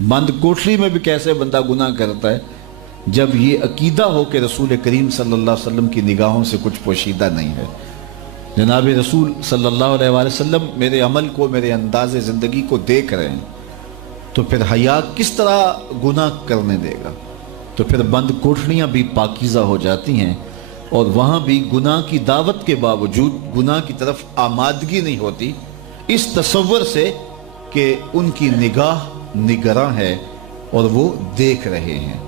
بند کوٹری میں بھی کیسے بندہ گناہ کرتا ہے جب یہ عقیدہ ہو کہ رسول کریم صلی اللہ علیہ وسلم کی نگاہوں سے کچھ پوشیدہ نہیں ہے. جناب رسول صلی اللہ علیہ وآلہ وسلم میرے عمل کو، میرے انداز زندگی کو دیکھ رہے ہیں، تو پھر حیا کس طرح گناہ کرنے دے گا؟ تو پھر بند کوٹھڑیاں بھی پاکیزہ ہو جاتی ہیں، اور وہاں بھی گناہ کی دعوت کے باوجود گناہ کی طرف آمادگی نہیں ہوتی، اس تصور سے کہ ان کی نگاہ نگراں ہے اور وہ دیکھ رہے ہیں.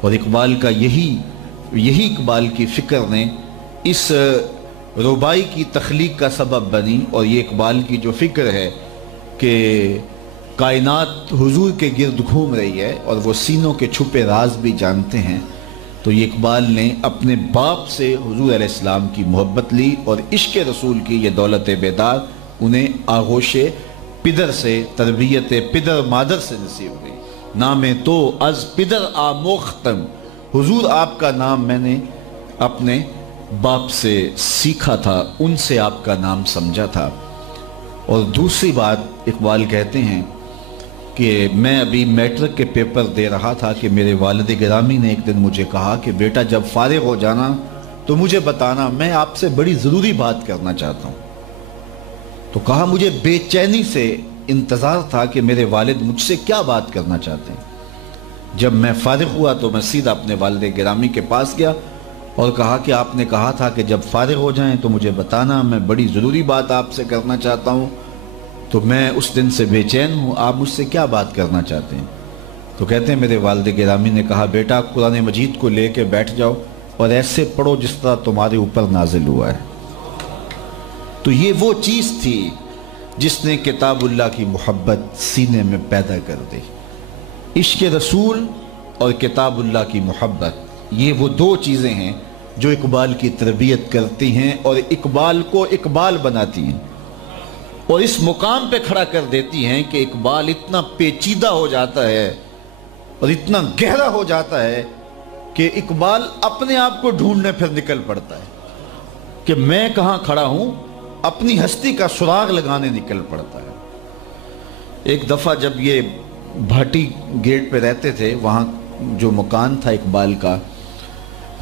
اور اقبال کا یہی اقبال کی فکر نے اس ربائی کی تخلیق کا سبب بنی. اور یہ اقبال کی جو فکر ہے کہ کائنات حضور کے گرد گھوم رہی ہے اور وہ سینوں کے چھپے راز بھی جانتے ہیں، تو یہ اقبال نے اپنے باپ سے حضور علیہ السلام کی محبت لی، اور عشق رسول کی یہ دولت بیدار انہیں آغوش پدر سے، تربیت پدر مادر سے نصیب ہوئی. نام تو از پدر آموختم، حضور آپ کا نام میں نے اپنے باپ سے سیکھا تھا، ان سے آپ کا نام سمجھا تھا. اور دوسری بات اقبال کہتے ہیں کہ میں ابھی میٹرک کے پیپر دے رہا تھا کہ میرے والد گرامی نے ایک دن مجھے کہا کہ بیٹا جب فارغ ہو جانا تو مجھے بتانا، میں آپ سے بڑی ضروری بات کرنا چاہتا ہوں. تو کہا مجھے بے چینی سے انتظار تھا کہ میرے والد مجھ سے کیا بات کرنا چاہتے ہیں. جب میں فارغ ہوا تو میں سیدھا اپنے والد گرامی کے پاس گیا اور کہا کہ آپ نے کہا تھا کہ جب فارغ ہو جائیں تو مجھے بتانا، میں بڑی ضروری بات آپ سے کرنا چاہتا ہوں، تو میں اس دن سے بے چین ہوں، آپ مجھ سے کیا بات کرنا چاہتے ہیں؟ تو کہتے ہیں میرے والد گرامی نے کہا بیٹا قرآن مجید کو لے کے بیٹھ جاؤ اور ایسے پڑھو جس طرح تمہارے اوپر نازل ہوا ہے. تو یہ وہ چیز تھی جس نے کتاب اللہ کی محبت سینے میں پیدا کر دی. عشق رسول اور کتاب اللہ کی محبت، یہ وہ دو چیزیں ہیں جو اقبال کی تربیت کرتی ہیں اور اقبال کو اقبال بناتی ہیں، اور اس مقام پہ کھڑا کر دیتی ہیں کہ اقبال اتنا پیچیدہ ہو جاتا ہے اور اتنا گہرا ہو جاتا ہے کہ اقبال اپنے آپ کو ڈھونڈنے پھر نکل پڑتا ہے کہ میں کہاں کھڑا ہوں، اپنی ہستی کا سراغ لگانے نکل پڑتا ہے. ایک دفعہ جب یہ بھاٹی گیٹ پہ رہتے تھے، وہاں جو مکان تھا اقبال کا،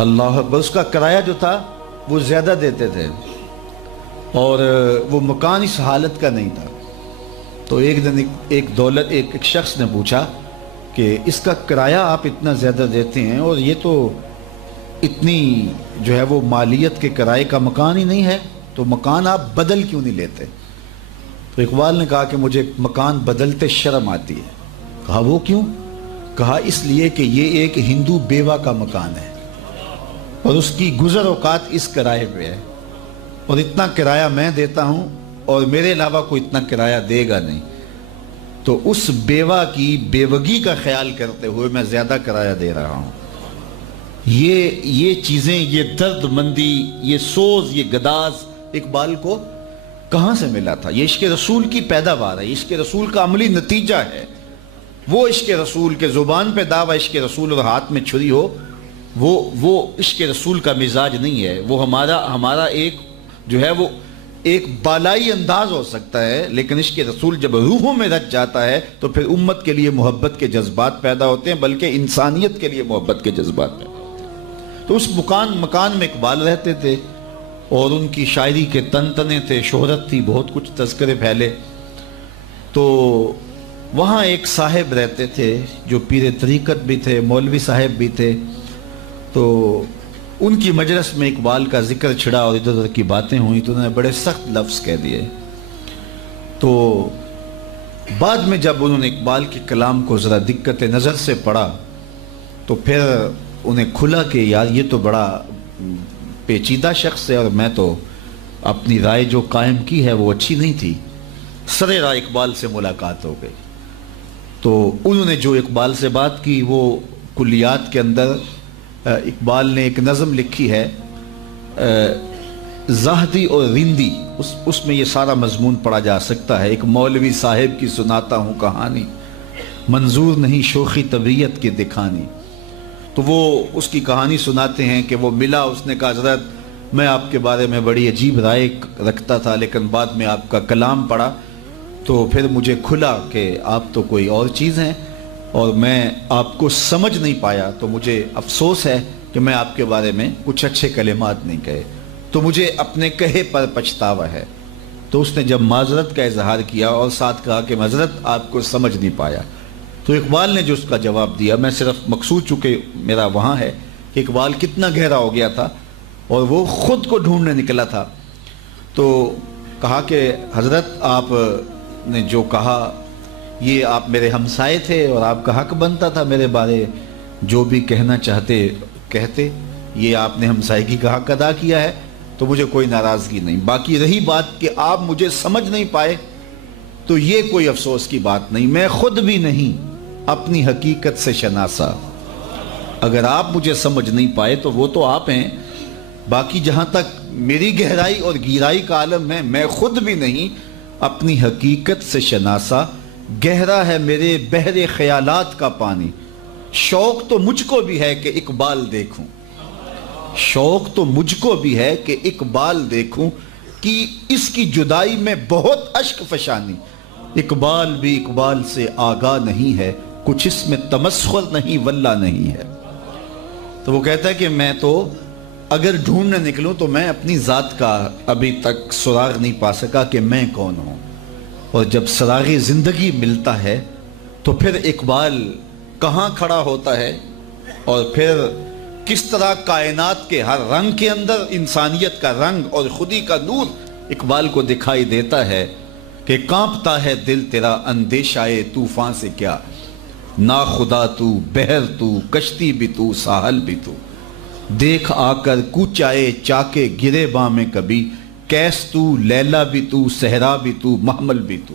اللہ اکبر، اس کا کرایہ جو تھا وہ زیادہ دیتے تھے اور وہ مکان اس حالت کا نہیں تھا. تو ایک دن ایک شخص نے پوچھا کہ اس کا کرایہ آپ اتنا زیادہ دیتے ہیں اور یہ تو اتنی جو ہے وہ مالیت کے کرائے کا مکان ہی نہیں ہے، تو مکان آپ بدل کیوں نہیں لیتے؟ تو اقبال نے کہا کہ مجھے مکان بدلتے شرم آتی ہے. کہا وہ کیوں؟ کہا اس لیے کہ یہ ایک ہندو بیوہ کا مکان ہے اور اس کی گزر اوقات اس کرائے پہ ہے، اور اتنا کرایہ میں دیتا ہوں اور میرے علاوہ کوئی اتنا کرایہ دے گا نہیں، تو اس بیوہ کی بیوگی کا خیال کرتے ہوئے میں زیادہ کرایہ دے رہا ہوں. یہ چیزیں، یہ درد مندی، یہ سوز، یہ گداز اقبال کو کہاں سے ملا تھا؟ یہ عشق رسول کی پیداوار ہے، عشق رسول کا عملی نتیجہ ہے. وہ عشق رسول کے زبان پہ دعویٰ عشق رسول اور ہاتھ میں چھری ہو، وہ عشق رسول کا مزاج نہیں ہے. وہ ہمارا ایک جو ہے وہ ایک بالائی انداز ہو سکتا ہے، لیکن عشق رسول جب روحوں میں رچ جاتا ہے تو پھر امت کے لیے محبت کے جذبات پیدا ہوتے ہیں، بلکہ انسانیت کے لیے محبت کے جذبات پیدا ہوتے ہیں. تو اس مکان میں اقبال رہتے تھے اور ان کی شاعری کے تنتنے تھے، شہرت تھی، بہت کچھ تذکرے پھیلے. تو وہاں ایک صاحب رہتے تھے جو پیر طریقت بھی تھے، مولوی صاحب بھی تھے. تو ان کی مجلس میں اقبال کا ذکر چھڑا اور ادھر ادھر کی باتیں ہوئیں تو انہوں نے بڑے سخت لفظ کہہ دیے. تو بعد میں جب انہوں نے اقبال کے کلام کو ذرا دقت نظر سے پڑھا تو پھر انہیں کھلا کہ یار یہ تو بڑا پیچیدہ شخص ہے اور میں تو اپنی رائے جو قائم کی ہے وہ اچھی نہیں تھی. سرے راہ اقبال سے ملاقات ہو گئی. تو انہوں نے جو اقبال سے بات کی وہ کلیات کے اندر اقبال نے ایک نظم لکھی ہے زاہدی اور رندی، اس میں یہ سارا مضمون پڑھا جا سکتا ہے. ایک مولوی صاحب کی سناتا ہوں کہانی، منظور نہیں شوخی طبیعت کی دکھانی. تو وہ اس کی کہانی سناتے ہیں کہ وہ ملا، اس نے کہا حضرت میں آپ کے بارے میں بڑی عجیب رائے رکھتا تھا، لیکن بعد میں آپ کا کلام پڑھا تو پھر مجھے کھلا کہ آپ تو کوئی اور چیز ہیں. اور میں آپ کو سمجھ نہیں پایا تو مجھے افسوس ہے کہ میں آپ کے بارے میں کچھ اچھے کلمات نہیں کہے، تو مجھے اپنے کہے پر پچھتاوا ہے۔ تو اس نے جب معذرت کا اظہار کیا اور ساتھ کہا کہ معذرت آپ کو سمجھ نہیں پایا، تو اقبال نے جو اس کا جواب دیا، میں صرف مقصود چونکہ میرا وہاں ہے کہ اقبال کتنا گہرا ہو گیا تھا اور وہ خود کو ڈھونڈنے نکلا تھا، تو کہا کہ حضرت آپ نے جو کہا یہ آپ میرے ہمسائے تھے اور آپ کا حق بنتا تھا میرے بارے جو بھی کہنا چاہتے کہتے، یہ آپ نے ہمسائیگی کا حق ادا کیا ہے تو مجھے کوئی ناراضگی نہیں۔ باقی رہی بات کہ آپ مجھے سمجھ نہیں پائے تو یہ کوئی افسوس کی بات نہیں، میں خود بھی نہیں اپنی حقیقت سے شناسا۔ اگر آپ مجھے سمجھ نہیں پائے تو وہ تو آپ ہیں، باقی جہاں تک میری گہرائی اور گہرائی کا عالم ہے میں خود بھی نہیں اپنی حقیقت سے شناسا۔ گہرا ہے میرے بحر خیالات کا پانی، شوق تو مجھ کو بھی ہے کہ اقبال دیکھوں، شوق تو مجھ کو بھی ہے کہ اقبال دیکھوں، کہ اس کی جدائی میں بہت اشک فشانی، اقبال بھی اقبال سے آگاہ نہیں ہے، کچھ اس میں تمسخر نہیں واللہ نہیں ہے۔ تو وہ کہتا ہے کہ میں تو اگر ڈھونڈنے نکلوں تو میں اپنی ذات کا ابھی تک سراغ نہیں پا سکا کہ میں کون ہوں، اور جب سراغ زندگی ملتا ہے تو پھر اقبال کہاں کھڑا ہوتا ہے اور پھر کس طرح کائنات کے ہر رنگ کے اندر انسانیت کا رنگ اور خودی کا نور اقبال کو دکھائی دیتا ہے کہ کانپتا ہے دل تیرا اندیشائے طوفان سے کیا، نا خدا تو بحر تو کشتی بھی تو ساحل بھی تو، دیکھ آ کر کوچائے چاکے گرے باں میں کبھی، کیس تو لیلا بھی تو صحرا بھی تو محمل بھی تو،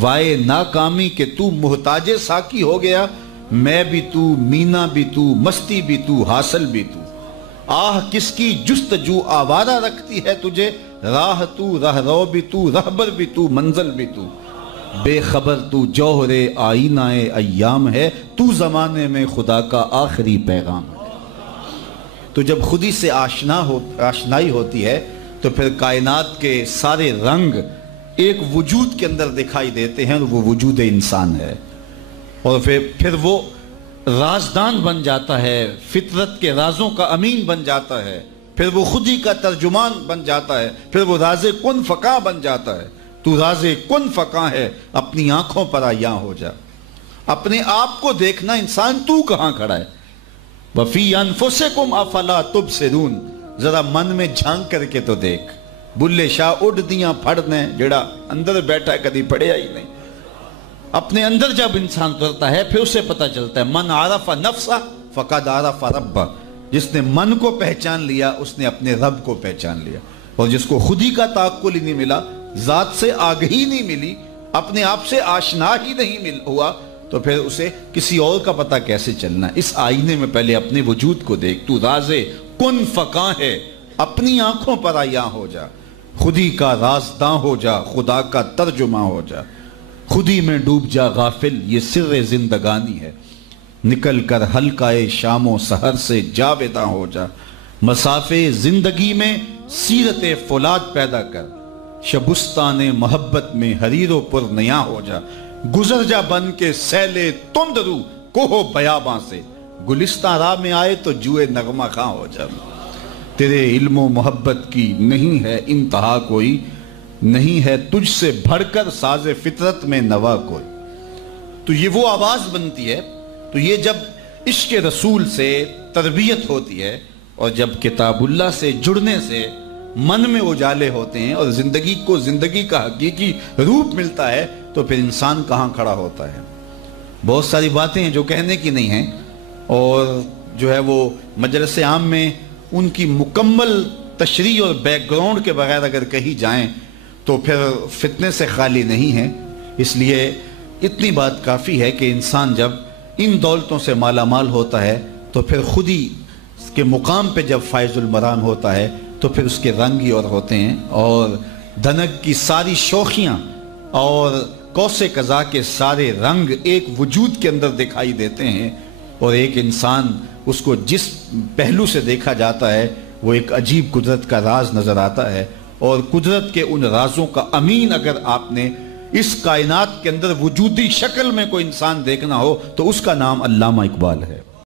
وائے ناکامی کہ تو محتاج ساکی ہو گیا، میں بھی تو مینا بھی تو مستی بھی تو حاصل بھی تو، آہ کس کی جستجو آوارہ رکھتی ہے تجھے، راہ تو رہرو بھی تو رہبر بھی تو منزل بھی تو، بے خبر تو جوہر آئینہ ایام ہے، تو زمانے میں خدا کا آخری پیغام ہے۔ تو جب خودی سے آشنائی ہوتی ہے تو پھر کائنات کے سارے رنگ ایک وجود کے اندر دکھائی دیتے ہیں، اور وہ وجود انسان ہے، اور پھر وہ رازدان بن جاتا ہے، فطرت کے رازوں کا امین بن جاتا ہے، پھر وہ خودی کا ترجمان بن جاتا ہے، پھر وہ راز کن فقاں بن جاتا ہے۔ تو راز کن فقاں ہے، اپنی آنکھوں پر آیاں ہو جا، اپنے آپ کو دیکھنا انسان تو کہاں کھڑا ہے۔ وَفِي أَنفُسِكُمْ أَفَلَا تُبْصِرُونَ، ذرا من میں جھانک کر کے تو دیکھ، بلے شاہ اڑ دیاں پھڑنے جڑا اندر بیٹھا ہے کدی پڑھیا ہی نہیں۔ اپنے اندر جب انسان اترتا ہے پھر اسے پتہ چلتا ہے، من عرف نفسہ فقد عرف ربہ، جس نے من کو پہچان لیا اس نے اپنے رب کو پہچان لیا، اور جس کو خودی کا تعقل ہی نہیں ملا، ذات سے آگہی نہیں ملی، اپنے آپ سے آشنا ہی نہیں ہوا، تو پھر اسے کسی اور کا پتہ کیسے چلنا۔ اس آئینے میں پہلے اپنے وجود کو دیکھ، تو راز کن فقاں ہے، اپنی آنکھوں پر آیاں ہو جا، خودی کا رازداں ہو جا، خدا کا ترجمہ ہو جا، خودی میں ڈوب جا غافل، یہ سر زندگانی ہے، نکل کر حلقۂ شام و سحر سے جاویداں ہو جا، مسافے زندگی میں سیرت فولاد پیدا کر، شبستان محبت میں حریر و پر نیاں ہو جا، گزر جا بن کے سیلے تند رو کوہ بیاباں سے، گلستان راہ میں آئے تو جوئے نغمہ خاں ہو جا، تیرے علم و محبت کی نہیں ہے انتہا کوئی، نہیں ہے تجھ سے بڑھ کر ساز فطرت میں نوا کوئی۔ تو یہ وہ آواز بنتی ہے۔ تو یہ جب عشق رسول سے تربیت ہوتی ہے اور جب کتاب اللہ سے جڑنے سے من میں اجالے ہوتے ہیں اور زندگی کو زندگی کا حقیقی روپ ملتا ہے، تو پھر انسان کہاں کھڑا ہوتا ہے۔ بہت ساری باتیں ہیں جو کہنے کی نہیں ہیں، اور جو ہے وہ مجلس عام میں ان کی مکمل تشریح اور بیک گراؤنڈ کے بغیر اگر کہی جائیں تو پھر فتنے سے خالی نہیں ہیں۔ اس لیے اتنی بات کافی ہے کہ انسان جب ان دولتوں سے مالا مال ہوتا ہے تو پھر خود ہی کے مقام پہ جب فائز المرام ہوتا ہے تو پھر اس کے رنگ ہی اور ہوتے ہیں، اور دھنک کی ساری شوخیاں اور کوس قضا کے سارے رنگ ایک وجود کے اندر دکھائی دیتے ہیں، اور ایک انسان اس کو جس پہلو سے دیکھا جاتا ہے وہ ایک عجیب قدرت کا راز نظر آتا ہے، اور قدرت کے ان رازوں کا امین اگر آپ نے اس کائنات کے اندر وجودی شکل میں کوئی انسان دیکھنا ہو تو اس کا نام علامہ اقبال ہے۔